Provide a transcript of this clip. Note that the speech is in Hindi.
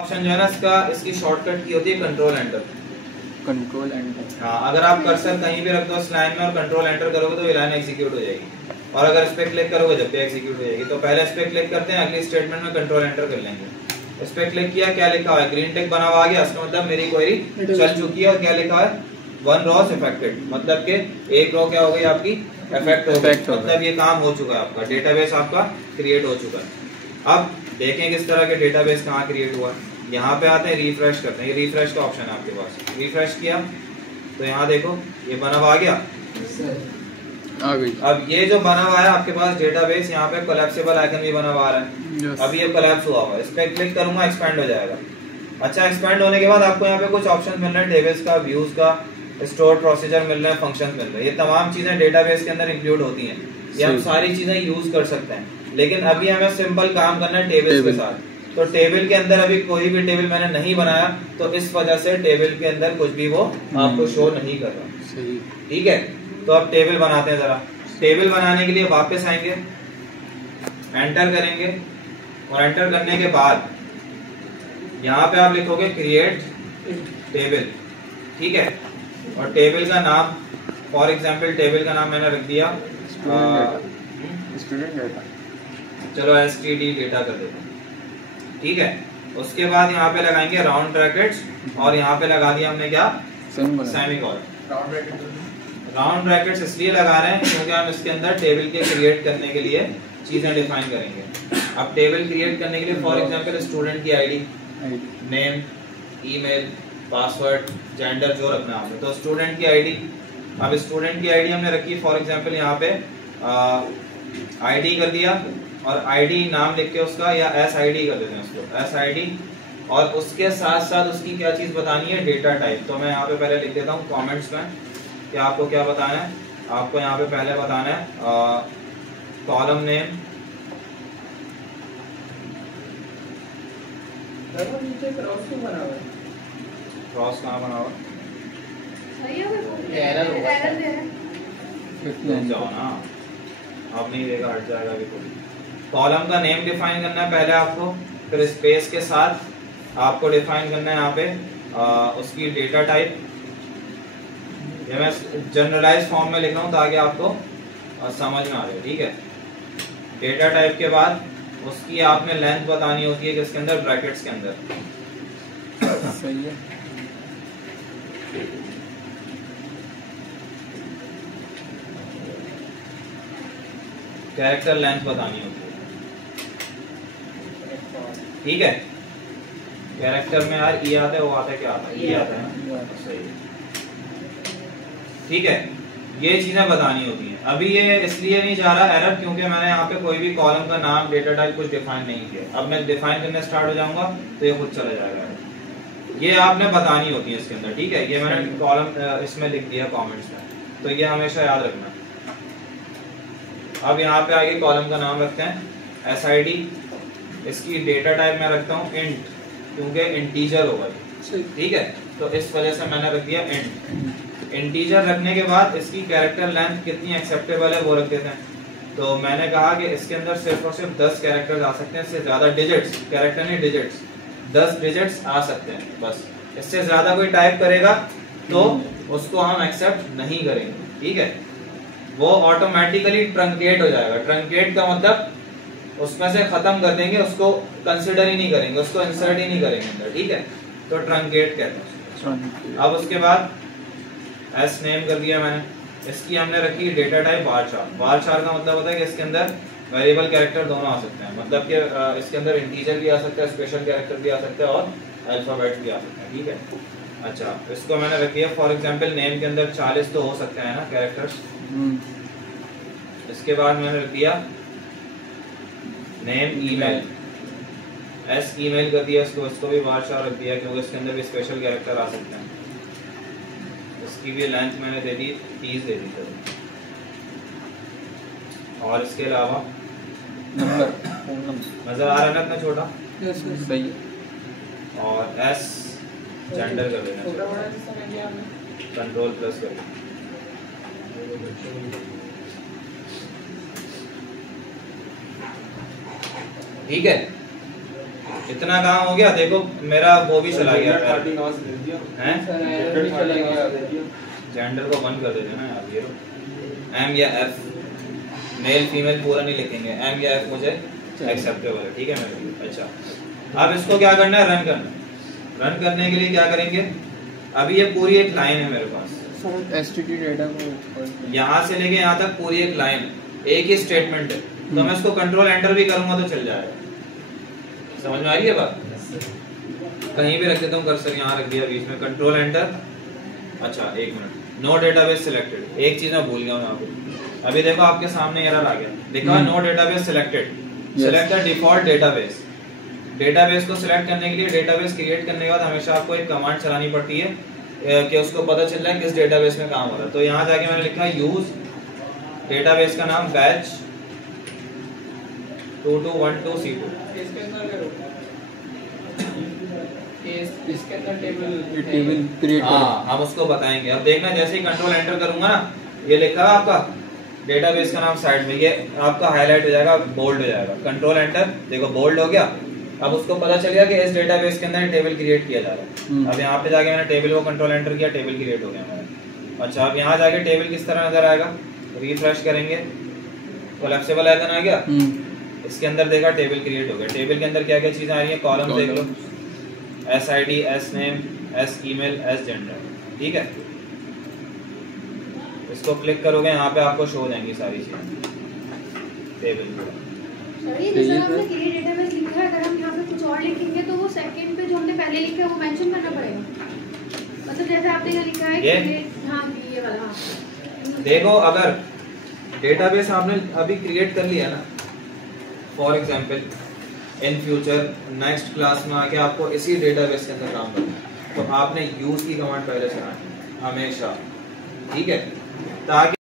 ऑप्शन जो है ना इसकी शॉर्टकट की होती है कंट्रोल एंटर। Control enter. हाँ, अगर आप कर्सर कहीं भी रख दो इस लाइन में और कंट्रोल एंटर करोगे तो ये लाइन एग्जीक्यूट हो जाएगी, और अगर इस पे क्लिक करोगे जब भी एग्जीक्यूट हो जाएगी। तो पहले इस पे क्लिक करते हैं, अगली स्टेटमेंट में कंट्रोल एंटर कर लेंगे। इस पे क्लिक किया, क्या लिखा हुआ है, ग्रीन टिक बना हुआ आ गया, इसका मतलब मेरी क्वेरी चल चुकी है। और क्या लिखा है, 1 रॉस अफेक्टेड, मतलब कि एक रो क्या हो गई आपकी, इफेक्ट हो गई, मतलब ये काम हो चुका है, आपका डेटाबेस आपका क्रिएट हो चुका है। अब देखें किस तरह के डेटाबेस कहाँ क्रिएट हुआ। यहाँ पे आते हैं, रिफ्रेश करते हैं, ये रिफ्रेश का ऑप्शन है आपके पास। रिफ्रेश किया तो यहाँ देखो ये बना हुआ आ गया, आ गई। अब ये जो बना हुआ है आपके पास डेटाबेस, यहाँ पे कोलैप्सिबल आइकन भी बना हुआ है। अब ये कोलैप्स हुआ हुआ है, इस पे क्लिक करूंगा एक्सपैंड हो जाएगा। अच्छा, एक्सपैंड होने के बाद आपको यहाँ पे कुछ ऑप्शन मिल रहे हैं, टेबल्स का, व्यूज का, स्टोर प्रोसीजर मिल रहे हैं, फंक्शंस मिल रहे हैं। ये तमाम चीजें डेटाबेस के अंदर इंक्लूड होती हैं, ये हम सारी चीजें यूज कर सकते हैं। लेकिन अभी हमें सिंपल काम करना है टेबल्स के साथ। तो टेबल के अंदर अभी कोई भी टेबल मैंने नहीं बनाया, तो इस वजह से टेबल के अंदर कुछ भी वो आपको शो नहीं कर रहा। ठीक है, तो अब टेबल बनाते हैं जरा। टेबल बनाने के लिए वापस आएंगे, एंटर करेंगे, और एंटर करने के बाद यहाँ पे आप लिखोगे क्रिएट टेबल। ठीक है, और टेबल का नाम, फॉर एग्जांपल टेबल का नाम मैंने रख दिया स्टूडेंट डेटा, चलो एसटीडी डेटा कर देते हैं। ठीक है, उसके बाद यहाँ पे लगाएंगे राउंड ब्रैकेट्स, और यहाँ पे लगा दिया हमने क्या, सेमीकोलन। राउंड ब्रैकेट्स इसलिए लगा रहे हैं क्योंकि हम इसके अंदर टेबल के क्रिएट करने के लिए चीजें डिफाइन करेंगे। अब टेबल क्रिएट करने के लिए फॉर एग्जांपल स्टूडेंट की ID, name, email, password, gender जो रखना है आपने, तो स्टूडेंट की आईडी। अब स्टूडेंट की आईडी हमने रखी फॉर एग्जांपल यहाँ पे आईडी कर दिया, और आईडी नाम लिख के उसका, या एस आई डी कर देते हैं उसको, एस आई डी। और उसके साथ साथ उसकी क्या चीज बतानी है, डेटा टाइप। तो मैं यहाँ पे पहले लिख देता हूँ कमेंट्स में कि आपको क्या बताना है। आपको यहाँ पे पहले बताना है कॉलम नेम, क्रॉस कहाँ बना हुआ, जाओ ना, अब नहीं देगा, हट जाएगा अभी। कॉलम का नेम डिफाइन करना है पहले आपको, फिर स्पेस के साथ आपको डिफाइन करना है यहाँ पे उसकी डेटा टाइप। ये मैं जनरलाइज फॉर्म में लिख रहा हूँ ताकि आपको समझ में आ जाए। ठीक है, डेटा टाइप के बाद उसकी आपने लेंथ बतानी होती है किसके अंदर, ब्रैकेट्स के अंदर। सही है। कैरेक्टर लेंथ बतानी होती है। ठीक है, कैरेक्टर में यार ई आता है, वो आता है, क्या आता है, ई आता है ना, सही। ठीक है, ये चीजें बतानी होती हैं। अभी ये इसलिए नहीं जा रहा एरर क्योंकि मैंने यहाँ पे कोई भी कॉलम का नाम, डेटा टाइप कुछ डिफाइन नहीं किया। अब मैं डिफाइन करने स्टार्ट हो जाऊंगा तो ये खुद चला जाएगा। ये आपने बतानी होती है इसके अंदर। ठीक है, ये मैंने कॉलम इसमें लिख दिया कमेंट्स में, तो ये हमेशा याद रखना। अब यहाँ पे आगे कॉलम का नाम रखते हैं SID, इसकी डेटा टाइप मैं रखता हूँ इंट, क्योंकि इंटीजर होगा। ठीक है, तो इस वजह से मैंने रख दिया इंट। इंटीजर रखने के बाद इसकी कैरेक्टर लेंथ कितनी एक्सेप्टेबल है वो रख देते हैं। तो मैंने कहा कि इसके अंदर सिर्फ और सिर्फ 10 कैरेक्टर्स आ सकते हैं, इससे ज्यादा डिजिट्स, कैरेक्टर नहीं डिजिट्स, 10 डिजिट्स आ सकते हैं बस। इससे ज्यादा कोई टाइप करेगा तो उसको हम एक्सेप्ट नहीं करेंगे। ठीक है, वो ऑटोमेटिकली ट्रंकेट हो जाएगा। ट्रंकेट का मतलब उसमें से खत्म कर देंगे, उसको कंसिडर ही नहीं करेंगे, उसको इंसर्ट ही नहीं करेंगे अंदर। ठीक है, तो ट्रंकेट कहते हैं। अब उसके बाद एस नेम कर दिया मैंने, इसकी हमने रखी डेटा टाइप वारचार। वारचार का मतलब होता है कि इसके अंदर वेरिएबल कैरेक्टर दोनों आ सकते हैं, मतलब कि इसके अंदर इंटीजर भी आ सकता है, स्पेशल कैरेक्टर भी आ सकता है, और अल्फाबेट भी आ सकते हैं। ठीक है, अच्छा, इसको मैंने रखी है फॉर एग्जांपल नेम के अंदर 40 तो हो सकते हैं ना कैरेक्टर्स। इसके बाद मैंने रख दिया नेम ईमेल, एस ईमेल कर दिया इसको भी वारचार रख दिया क्योंकि इसके अंदर भी स्पेशल कैरेक्टर आ सकते हैं। इसकी भी लेंथ मैंने दे दी 30 दे दी। और इसके अलावा नंबर नजर आ रहा है ना इतना छोटा, सही। और एस जेंडर कर देना, कंट्रोल प्लस कर देना। ठीक है, इतना काम हो गया। देखो मेरा वो भी चला गया है, जेंडर को बंद कर देते ना यार। ये एम या एफ, मेल फीमेल पूरा नहीं लिखेंगे, एम या एफ मुझे एक्सेप्टेबल है, ठीक है मेरे लिए। अच्छा अब इसको क्या करना है, रन करना है। रन करने के लिए क्या करेंगे, अभी ये पूरी एक लाइन है मेरे पास, एसटीडी डाटा यहाँ से लेके यहाँ तक पूरी एक लाइन, एक ही स्टेटमेंट है। तो मैं इसको कंट्रोल एंटर भी करूंगा तो चल जाएगा। समझ में आ रही है बात? कहीं भी रख देता हूँ कर्सर, यहाँ रख दिया बीच में, कंट्रोल एंटर। अच्छा एक मिनट, नो डेटाबेस सिलेक्टेड, एक चीज मैं भूल गया हूँ यहाँ पे। अभी देखो आपके सामने एरर आ गया, देखो no database selected, select the default database. Database को सिलेक्ट करने के लिए, डेटाबेस क्रिएट करने के बाद हमेशा आपको एक कमांड चलानी पड़ती है कि उसको पता चल जाए किस डेटाबेस में काम हो रहा है। तो यहाँ जाके मैंने लिखा यूज डेटाबेस का नाम बैच 2212C2। इसके अंदर टेबल क्रिएट, हाँ हम उसको बताएंगे। अब देखना जैसे ही कंट्रोल एंटर करूंगा ना, ये लिखा है आपका डेटाबेस का नाम साइड में, ये आपका हाईलाइट हो जाएगा, बोल्ड हो जाएगा। कंट्रोल एंटर, देखो बोल्ड हो गया। अब उसको पता चल गया कि इस डेटाबेस के अंदर टेबल क्रिएट किया जा रहा है। अब यहाँ पे जाके मैंने टेबल को कंट्रोल एंटर किया, टेबल क्रिएट हो गया हमारा। अच्छा अब यहाँ जाके टेबल किस तरह नजर आएगा, रिफ्रेश करेंगे, कोलैप्सिबल आइकन आ गया, इसके अंदर देखा टेबल क्रिएट हो गया। टेबल के अंदर क्या क्या चीजें आ रही है, कॉलम देख लो, S I D, S name, S email, S gender, ठीक है। इसको क्लिक करोगे यहाँ पे आपको शो हो जाएंगी सारी चीजें टेबल पे। सॉरी जैसे आपने क्रिएट डेटाबेस लिखा है, अगर हम यहाँ पे कुछ और लिखेंगे तो वो सेकंड पे जो हमने पहले लिखा है वो मेंशन करना पड़ेगा। मतलब जैसे आपने यहाँ लिखा है कि हाँ ये वाला, हाँ देखो अगर डेटाबेस आपने अभी क्रिएट कर लिया ना, for example in future next class में आके आपको इसी डेटाबेस के अंदर काम करना है, तो आपने यूज की कमांड पहले चलानी है हमेशा, ठीक है, ताकि